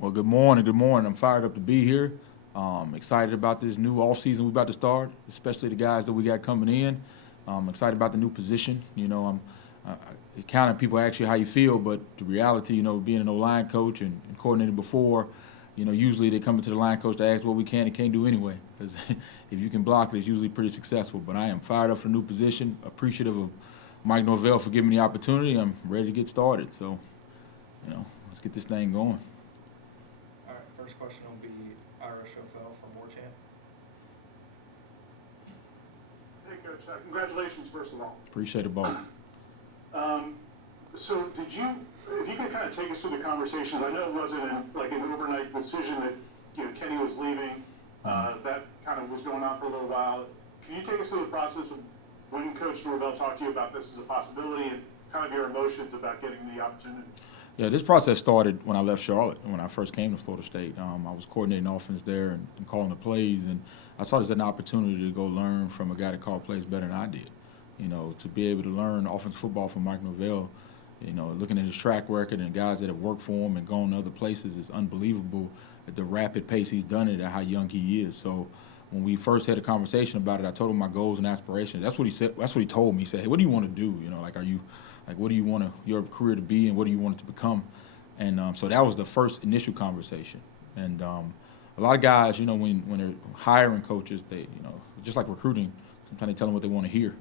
Well, good morning. Good morning. I'm fired up to be here. Excited about this new offseason we're about to start, especially the guys that we got coming in. Excited about the new position. It kind of people ask you how you feel, but the reality, being an O-line coach and coordinator before, usually they come into the line coach to ask what we can and can't do anyway. Because if you can block it, it's usually pretty successful. But I am fired up for the new position, appreciative of Mike Norvell for giving me the opportunity. I'm ready to get started. So, let's get this thing going. All right, first question will be Ira Schofel from Warchant. Hey, Coach. Congratulations, first of all. Appreciate it, both. So if you could kind of take us through the conversations, I know it wasn't an overnight decision that, Kenny was leaving, that kind of was going on for a little while. Can you take us through the process of when Coach Norvell talked to you about this as a possibility and kind of your emotions about getting the opportunity? Yeah, this process started when I left Charlotte, when I first came to Florida State. I was coordinating offense there and calling the plays, and I saw this as an opportunity to go learn from a guy that called plays better than I did. To be able to learn offensive football from Mike Norvell, looking at his track record and guys that have worked for him and gone to other places, is unbelievable at the rapid pace he's done it at how young he is. So when we first had a conversation about it, I told him my goals and aspirations. That's what he said. That's what he told me. He said, "Hey, what do you want to do? What do you want your career to be, and what do you want it to become?" And so that was the first initial conversation. And a lot of guys, when they're hiring coaches, they, just like recruiting, sometimes they tell them what they want to hear.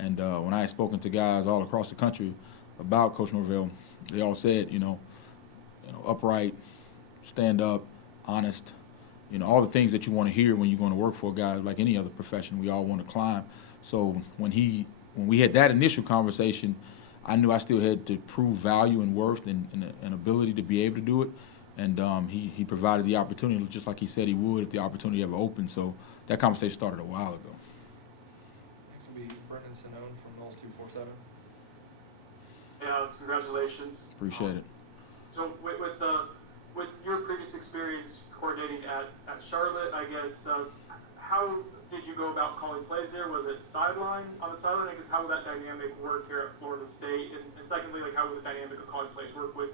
And when I had spoken to guys all across the country about Coach Norvell, they all said, upright, stand up, honest, all the things that you want to hear when you're going to work for a guy like any other profession. We all want to climb. So when we had that initial conversation, I knew I still had to prove value and worth and ability to be able to do it. And he provided the opportunity, just like he said he would if the opportunity ever opened. So that conversation started a while ago. Next will be Brendan Sinone from Knowles 247. Yeah, Alex, congratulations. Appreciate it. So with your previous experience coordinating at Charlotte, I guess, how did you go about calling plays there? Was it on the sideline? I guess how would that dynamic work here at Florida State? And secondly, how would the dynamic of calling plays work with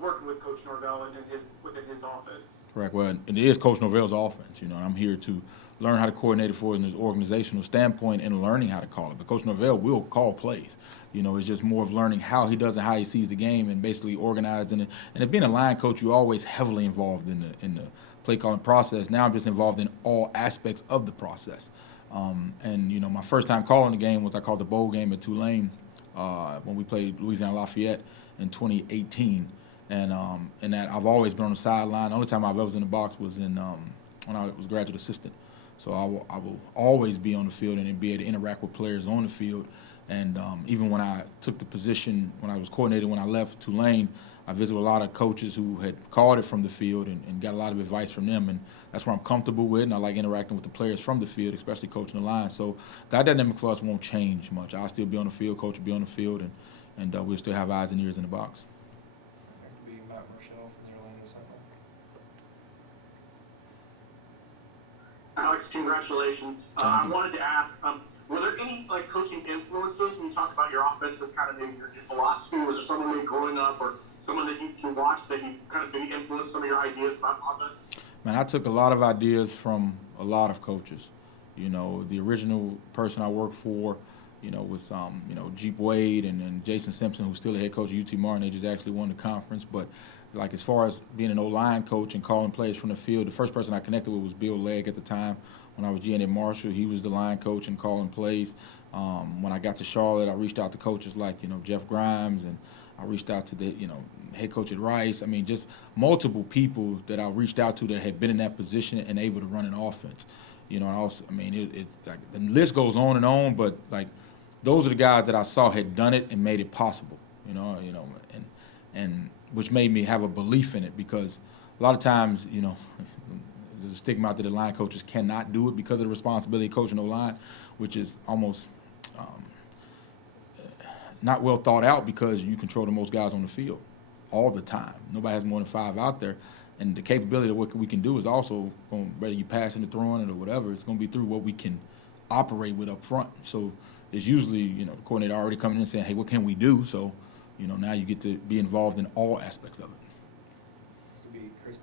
working with Coach Norvell and within his offense? Correct. Well, it is Coach Norvell's offense. And I'm here to learn how to coordinate it for his organizational standpoint and learning how to call it. But Coach Norvell will call plays. It's just more of learning how he does and how he sees the game and basically organizing it. And if being a line coach, you're always heavily involved in the play calling process. Now I'm just involved in all aspects of the process. My first time calling the game was I called the bowl game at Tulane when we played Louisiana Lafayette in 2018. And that I've always been on the sideline. The only time I was in the box was when I was a graduate assistant. So I will always be on the field and be able to interact with players on the field. And even when I took the position, when I was coordinator, when I left Tulane, I visited with a lot of coaches who had called it from the field and got a lot of advice from them. And that's what I'm comfortable with, and I like interacting with the players from the field, especially coaching the line. So that dynamic for us won't change much. I'll still be on the field, coach will be on the field, and we'll still have eyes and ears in the box. Next will be Matt Rochelle from the Orlando Sentinel. Alex, congratulations. I wanted to ask, were there any coaching influences when you talked about your offensive kind of maybe your philosophy? Was there someone maybe growing up or someone that you watched that you kind of maybe influenced some of your ideas about offense? Man, I took a lot of ideas from a lot of coaches. The original person I worked for, was Jeep Wade and Jason Simpson, who's still the head coach of UT Martin. They just actually won the conference. But as far as being an O-line coach and calling plays from the field, the first person I connected with was Bill Legg at the time. When I was GN at Marshall, he was the line coach and calling plays. When I got to Charlotte, I reached out to coaches like, Jeff Grimes, and I reached out to the, head coach at Rice. I mean, just multiple people that I reached out to that had been in that position and able to run an offense. It's like the list goes on and on, but those are the guys that I saw had done it and made it possible. And which made me have a belief in it, because a lot of times, there's a stigma out there that line coaches cannot do it because of the responsibility of coaching O-line, which is almost not well thought out, because you control the most guys on the field all the time. Nobody has more than 5 out there. And the capability of what we can do is also, whether you passing it, throwing it, or whatever, it's going to be through what we can operate with up front. So it's usually, the coordinator already coming in and saying, hey, what can we do? So, now you get to be involved in all aspects of it. This will be Chris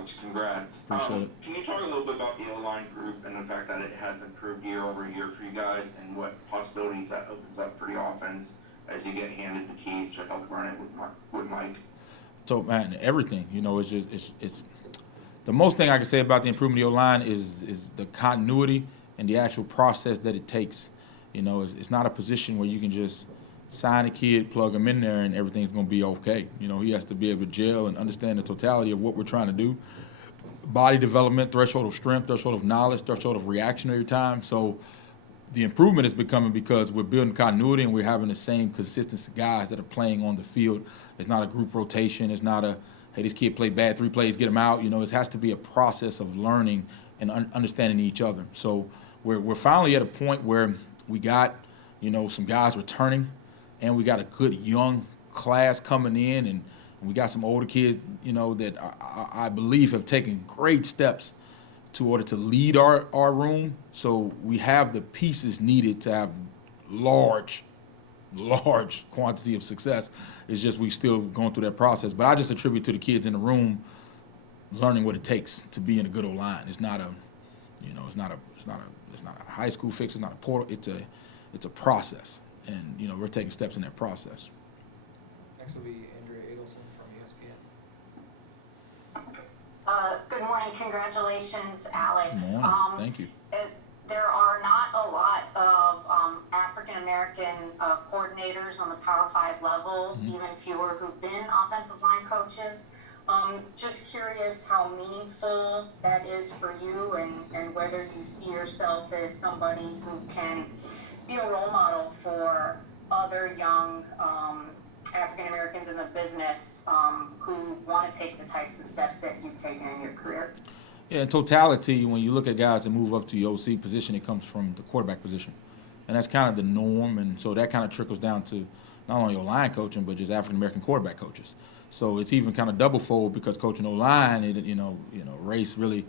Alex. Congrats. Appreciate it. Can you talk a little bit about the O-line group and the fact that it has improved year over year for you guys, and what possibilities that opens up for the offense as you get handed the keys to help run it with Mike? So, man, everything, it's the most thing I can say about the improvement of the O-line is the continuity and the actual process that it takes. It's not a position where you can just sign a kid, plug him in there, and everything's going to be okay. He has to be able to gel and understand the totality of what we're trying to do. Body development, threshold of strength, threshold of knowledge, threshold of reactionary time. So the improvement is becoming because we're building continuity and we're having the same consistent guys that are playing on the field. It's not a group rotation. It's not hey, this kid played bad 3 plays, get him out. It has to be a process of learning and understanding each other. So we're finally at a point where we got, some guys returning, and we got a good young class coming in, and we got some older kids, that I believe have taken great steps to order to lead our room. So we have the pieces needed to have large quantity of success. It's just we still going through that process. But I just attribute to the kids in the room learning what it takes to be in a good old line. It's not a high school fix. It's not a portal. It's a process, and we're taking steps in that process. Next will be Andrea Adelson from ESPN. Good morning. Congratulations, Alex. Good morning. Thank you. There are not a lot of African-American coordinators on the Power 5 level, even fewer who've been offensive line coaches. Just curious how meaningful that is for you, and whether you see yourself as somebody who can be a role model for other young African Americans in the business who want to take the types of steps that you've taken in your career. Yeah, in totality, when you look at guys that move up to the OC position, it comes from the quarterback position. And that's kind of the norm, and so that kind of trickles down to not only O-line coaching, but just African-American quarterback coaches. So it's even kind of double-fold because coaching O-line, race really,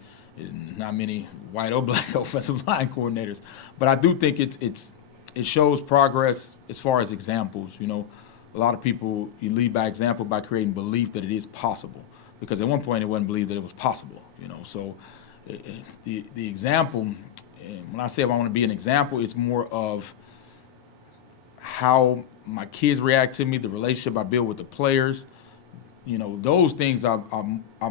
not many white or black offensive line coordinators. But I do think it shows progress as far as examples. A lot of people, you lead by example by creating belief that it is possible. Because at one point it wasn't believed that it was possible, So the example, when I say if I want to be an example, it's more of how my kids react to me, the relationship I build with the players. Those things are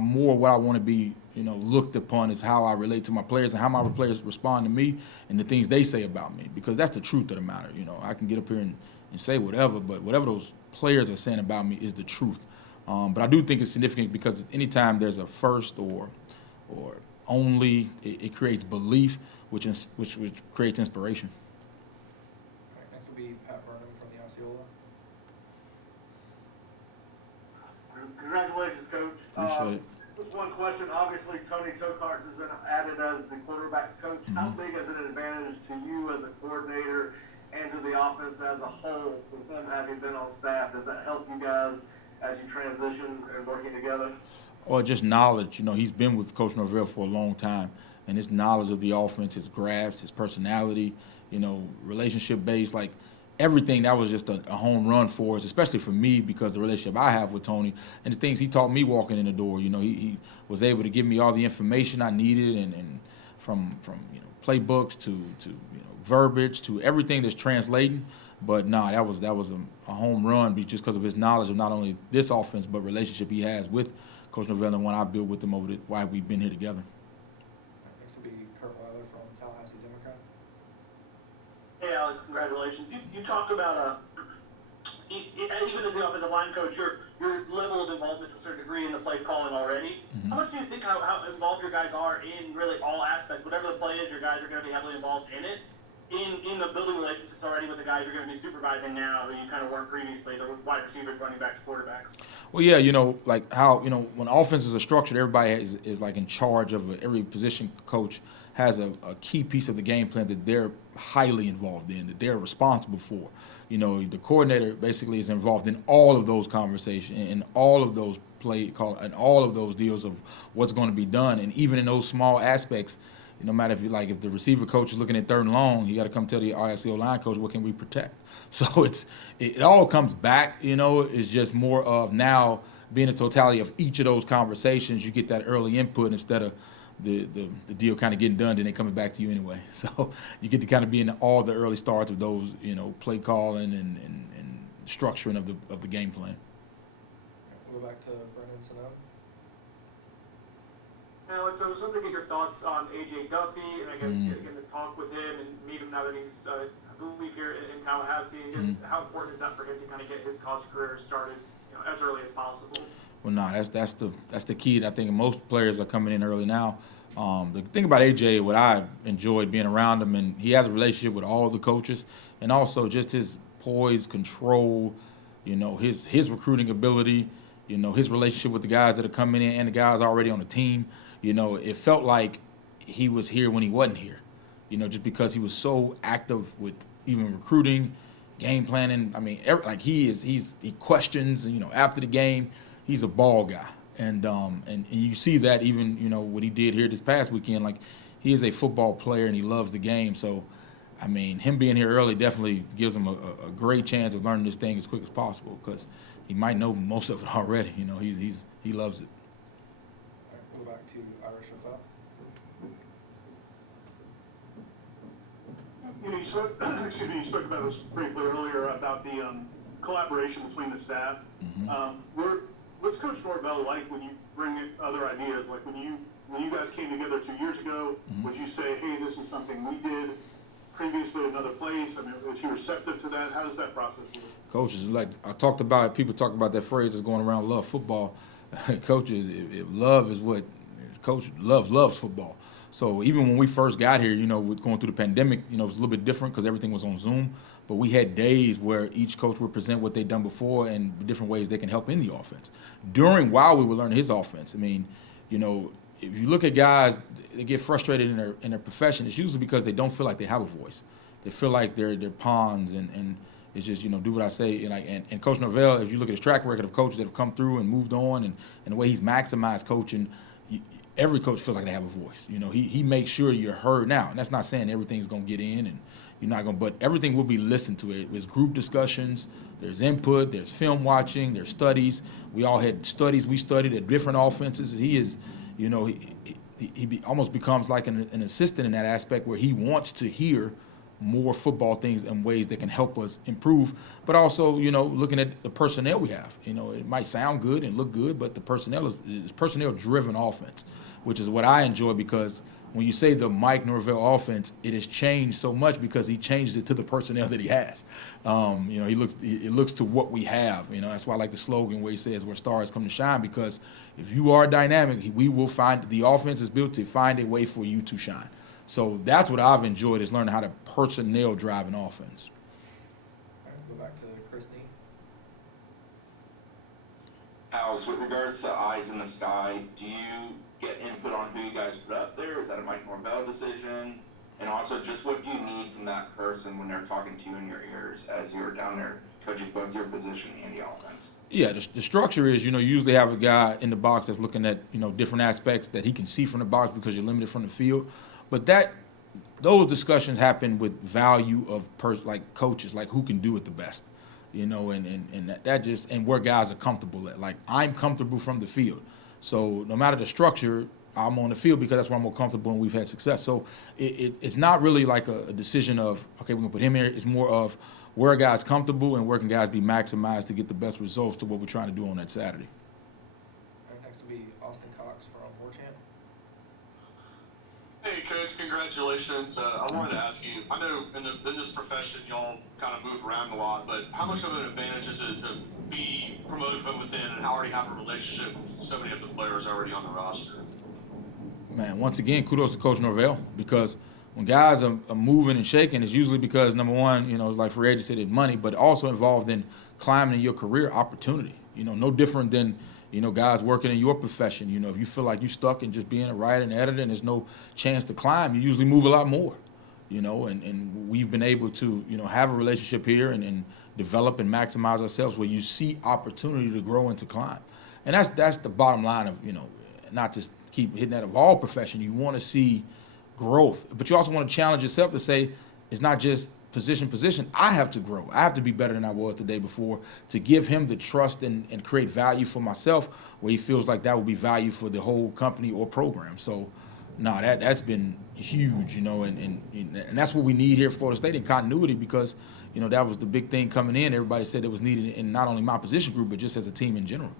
more what I want to be, looked upon as how I relate to my players and how my players respond to me and the things they say about me. Because that's the truth of the matter. I can get up here and say whatever, but whatever those players are saying about me is the truth. But I do think it's significant because anytime there's a first or only, it creates belief, which creates inspiration. All right, next will be Pat Burnham from the Osceola. Congratulations, Coach. Appreciate it. Just one question. Obviously, Tony Tokarz has been added as the quarterback's coach. How big is it an advantage to you as a coordinator and to the offense as a whole with him having been on staff? Does that help you guys as you transition and working together? Or just knowledge. He's been with Coach Norvell for a long time, and his knowledge of the offense, his grasp, his personality, relationship-based, like everything, that was just a home run for us, especially for me because the relationship I have with Tony and the things he taught me walking in the door. He was able to give me all the information I needed, and from playbooks to verbiage to everything that's translating. But that was a home run just because of his knowledge of not only this offense but relationship he has with Coach Norvell and one I built with him over why we've been here together. Next will be Kurt Weiler from Tallahassee Democrat. Hey, Alex, congratulations. You talked about, even as the offensive line coach, your level of involvement to a certain degree in the play calling already. How much do you think how involved your guys are in really all aspects? Whatever the play is, your guys are going to be heavily involved in it. In the building relationships already with the guys you're going to be supervising now who you kind of weren't previously, the wide receivers, running backs, quarterbacks? Well, yeah, like how, when offenses are structured, everybody is like in charge of every position coach has a key piece of the game plan that they're highly involved in, that they're responsible for. The coordinator basically is involved in all of those conversations and all of those play call and all of those deals of what's going to be done. And even in those small aspects, no matter if the receiver coach is looking at 3rd and long, you got to come tell the RSO line coach, what can we protect? So it all comes back, it's just more of now being a totality of each of those conversations, you get that early input instead of the deal kind of getting done, then they coming back to you anyway. So you get to kind of be in all the early starts of those, play calling and structuring of the game plan. We'll go back to Brendan Sano. Alex, I was hoping to get your thoughts on AJ Duffy, and I guess getting to talk with him and meet him now that he's, I believe, here in Tallahassee. And just how important is that for him to kind of get his college career started, as early as possible? Well, no, that's the key. I think most players are coming in early now. The thing about AJ, what I enjoyed being around him, and he has a relationship with all the coaches, and also just his poise, control, his recruiting ability, his relationship with the guys that are coming in and the guys already on the team. It felt like he was here when he wasn't here, just because he was so active with even recruiting, game planning. I mean, he questions, after the game. He's a ball guy, and you see that even what he did here this past weekend. Like, he is a football player and he loves the game. So, I mean, him being here early definitely gives him a great chance of learning this thing as quick as possible, because he might know most of it already. He loves it. All right, we'll go back to Irish Rafael. You spoke about this briefly earlier about the collaboration between the staff. What's Coach Norvell like when you bring in other ideas? Like when you guys came together 2 years ago, would you say, hey, this is something we did previously in another place? I mean, is he receptive to that? How does that process work? Coaches, like I talked about, people talk about that phrase that's going around, love football. Coaches, love is what Coach loves football. So even when we first got here, with going through the pandemic, it was a little bit different because everything was on Zoom. But we had days where each coach would present what they'd done before and the different ways they can help in the offense. While we were learning his offense, I mean, if you look at guys that get frustrated in their profession, it's usually because they don't feel like they have a voice. They feel like they're pawns, and it's just, do what I say. And Coach Norvell, if you look at his track record of coaches that have come through and moved on, and the way he's maximized coaching, every coach feels like they have a voice. He makes sure you're heard. Now, and that's not saying everything's going to get in and you're not going to, but everything will be listened to. There's group discussions, there's input, there's film watching, there's studies. We all had studies. We studied at different offenses. He is, he almost becomes like an assistant in that aspect, where he wants to hear more football things and ways that can help us improve, but also, looking at the personnel we have. It might sound good and look good, but the personnel is personnel-driven offense, which is what I enjoy, because when you say the Mike Norvell offense, it has changed so much because he changed it to the personnel that he has. It looks to what we have. That's why I like the slogan where he says, where stars come to shine, because if you are dynamic, we will find, the offense is built to find a way for you to shine. So that's what I've enjoyed, is learning how to personnel drive an offense. All right, go back to Chris Nee. Alex, with regards to eyes in the sky, do you get input on who you guys put up there? Is that a Mike Norvell decision? And also, just what do you need from that person when they're talking to you in your ears as you're down there coaching both your position and the offense? Yeah, the structure is, you usually have a guy in the box that's looking at, different aspects that he can see from the box because you're limited from the field. But those discussions happen with value of like coaches, like who can do it the best, and that just, and where guys are comfortable at. Like, I'm comfortable from the field. So no matter the structure, I'm on the field because that's where I'm more comfortable and we've had success. So it's not really like a decision of, okay, we're going to put him here. It's more of where are guys comfortable and where can guys be maximized to get the best results to what we're trying to do on that Saturday. All right, next will be Austin Cox from War Champ. Hey, Coach, congratulations. I wanted to ask you, I know in this profession y'all kind of move around a lot, but how much of an advantage is it to be promoted from within and already have a relationship with so many of the players already on the roster? Man, once again, kudos to Coach Norvell, because when guys are moving and shaking, it's usually because, number one, it's like Free Agent said, it's money, but also involved in climbing in your career opportunity. No different than, guys working in your profession. If you feel like you're stuck in just being a writer and editor and there's no chance to climb, you usually move a lot more. And we've been able to, have a relationship here and develop and maximize ourselves where you see opportunity to grow and to climb. And that's the bottom line of, not to keep hitting that of all profession. You want to see growth, but you also want to challenge yourself to say, it's not just position, I have to grow. I have to be better than I was the day before to give him the trust and create value for myself where he feels like that would be value for the whole company or program. So, no, that's been huge, and that's what we need here at Florida State in continuity because, that was the big thing coming in. Everybody said it was needed in not only my position group, but just as a team in general.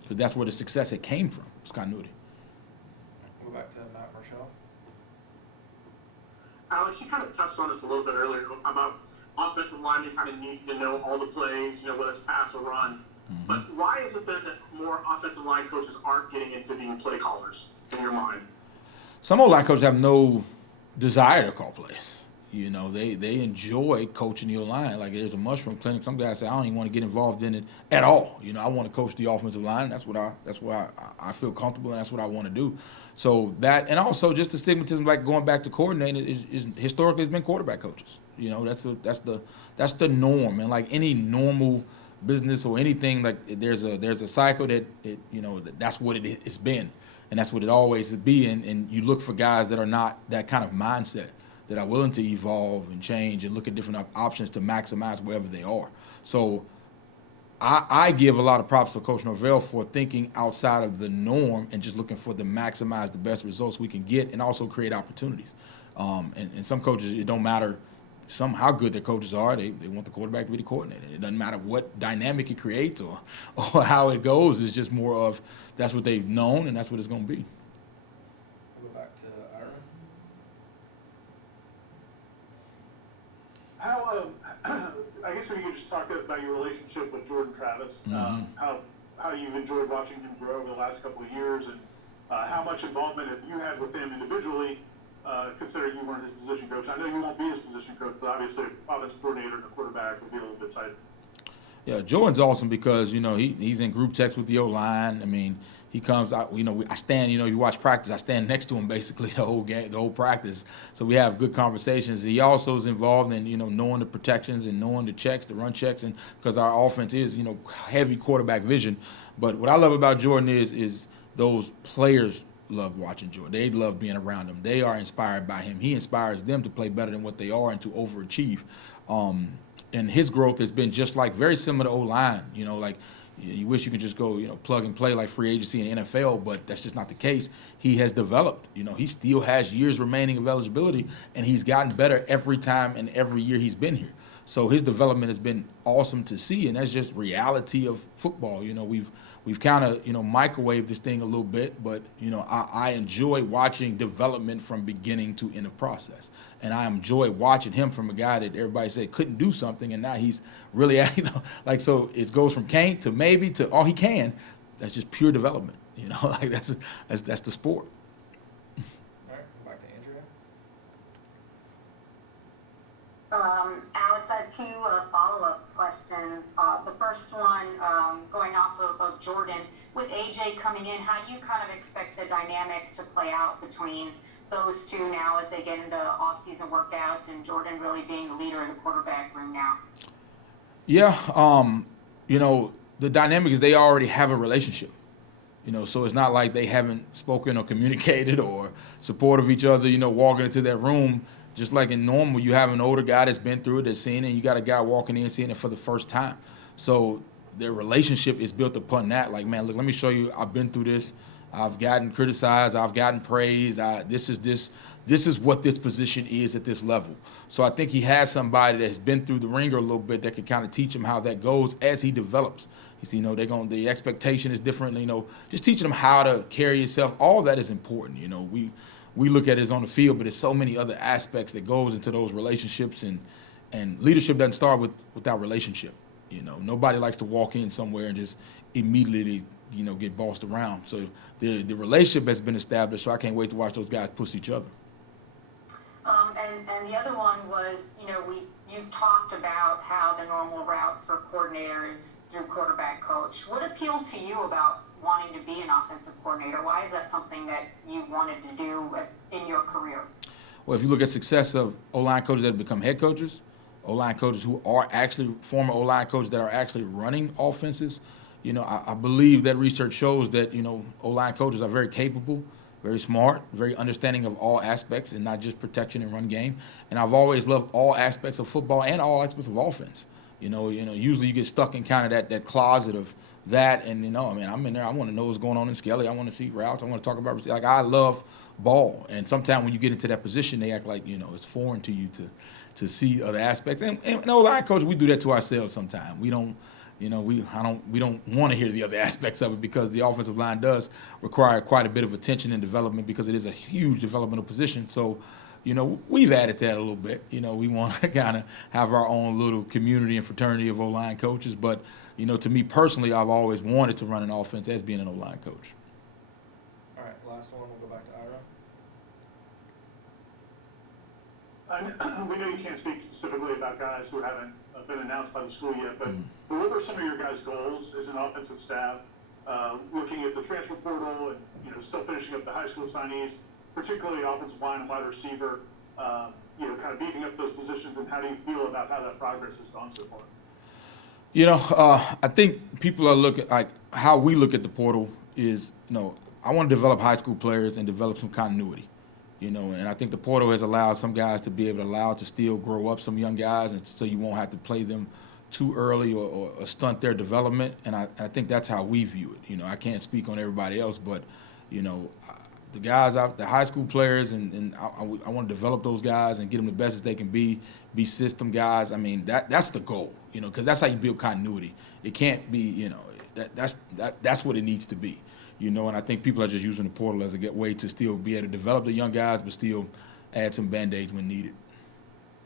Because that's where the success it came from, was continuity. Go back to Matt Marshall. Alex, you kind of touched on this a little bit earlier about offensive linemen kind of need to know all the plays, whether it's pass or run. Mm-hmm. But why is it then that more offensive line coaches aren't getting into being play callers in your mind? Some O-line coaches have no desire to call plays. They enjoy coaching the O-line. Like there's a mushroom clinic. Some guys say I don't even want to get involved in it at all. I want to coach the offensive line. That's what I feel comfortable, and that's what I want to do. So that, and also just the stigmatism, like going back to coordinating, is historically has been quarterback coaches. That's the norm, and like any normal business or anything, like there's a cycle that's what it's been, and that's what it always will be. And you look for guys that are not that kind of mindset, that are willing to evolve and change and look at different options to maximize wherever they are. So I give a lot of props to Coach Norvell for thinking outside of the norm and just looking for maximize the best results we can get and also create opportunities. And some coaches, it don't matter how good their coaches are, they want the quarterback to be the coordinator. It doesn't matter what dynamic it creates or how it goes. It's just more of that's what they've known and that's what it's going to be. We'll go back to Ira. How, I guess if you could just talk about your relationship with Jordan Travis, how you've enjoyed watching him grow over the last couple of years, and how much involvement have you had with him individually, considering you weren't his position coach. I know you won't be his position coach, but obviously offensive coordinator and a quarterback would be a little bit tighter. Yeah, Jordan's awesome because, he's in group text with the O-line. I mean, he comes out, I stand, you watch practice, I stand next to him basically the whole game, the whole practice. So we have good conversations. He also is involved in, knowing the protections and knowing the checks, the run checks, and because our offense is, heavy quarterback vision. But what I love about Jordan is those players love watching Jordan. They love being around him. They are inspired by him. He inspires them to play better than what they are and to overachieve. And his growth has been just very similar to O-line, you wish you could just go, plug and play like free agency in the NFL, but that's just not the case. He has developed. He still has years remaining of eligibility, and he's gotten better every time and every year he's been here. So his development has been awesome to see, and that's just reality of football. We've kind of, microwaved this thing a little bit, but, I enjoy watching development from beginning to end of process. And I enjoy watching him from a guy that everybody said couldn't do something, and now he's really, so it goes from can't to maybe to all he can. That's just pure development, that's the sport. All right, go back to Andrea. Alex, I have two follow-up questions. The first one, going off of Jordan, with AJ coming in, how do you kind of expect the dynamic to play out between those two now as they get into off-season workouts and Jordan really being the leader in the quarterback room now? Yeah, the dynamic is they already have a relationship. So it's not like they haven't spoken or communicated or supported each other, walking into that room. Just like in normal, you have an older guy that's been through it, that's seen it, and you got a guy walking in seeing it for the first time. So their relationship is built upon that. Like, man, look, let me show you, I've been through this. I've gotten criticized. I've gotten praised. This is what this position is at this level. So I think he has somebody that has been through the ringer a little bit that can kind of teach him how that goes as he develops. The expectation is different. Just teaching him how to carry yourself. All that is important. We look at it as on the field, but there's so many other aspects that goes into those relationships, and leadership doesn't start without relationship. Nobody likes to walk in somewhere and just immediately, get bossed around. So the relationship has been established, so I can't wait to watch those guys push each other. And the other one was, you talked about how the normal route for coordinators through quarterback coach. What appealed to you about wanting to be an offensive coordinator? Why is that something that you wanted to do in your career? Well, if you look at success of O-line coaches that have become head coaches, O-line coaches who are actually former O-line coaches that are actually running offenses, I believe that research shows that, O-line coaches are very capable. very smart, very understanding of all aspects and not just protection and run game. And I've always loved all aspects of football and all aspects of offense. Usually you get stuck in kind of that closet of that, and I'm in there. I want to know what's going on in Skelly. I want to see routes. I want to talk about like I love ball, and sometimes when you get into that position, they act like it's foreign to you to see other aspects. And line coach, we do that to ourselves sometimes. We don't. We don't want to hear the other aspects of it because the offensive line does require quite a bit of attention and development because it is a huge developmental position. So, we've added to that a little bit. We want to kind of have our own little community and fraternity of O-line coaches. But, to me personally, I've always wanted to run an offense as being an O-line coach. All right, last one. We'll go back to Ira. We know you can't speak specifically about guys who haven't been announced by the school yet, but what are some of your guys' goals as an offensive staff, looking at the transfer portal and still finishing up the high school signees, particularly offensive line and wide receiver, kind of beefing up those positions, and how do you feel about how that progress has gone so far? I think people are looking like how we look at the portal is, I want to develop high school players and develop some continuity. And I think the portal has allowed some guys to be able to still grow up, some young guys, and so you won't have to play them too early or stunt their development. And I think that's how we view it. I can't speak on everybody else, but, the guys out, the high school players, and I want to develop those guys and get them the best as they can be system guys. I mean, that's the goal, because that's how you build continuity. It can't be, that's what it needs to be. And I think people are just using the portal as a way to still be able to develop the young guys, but still add some Band-Aids when needed.